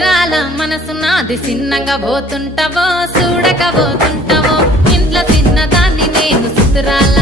సుతురాల మనసు నాది చిన్నగా పోతుంటావో చూడక పోతుంటావో ఇంట్లో చిన్నదాన్ని నేను సుతురాల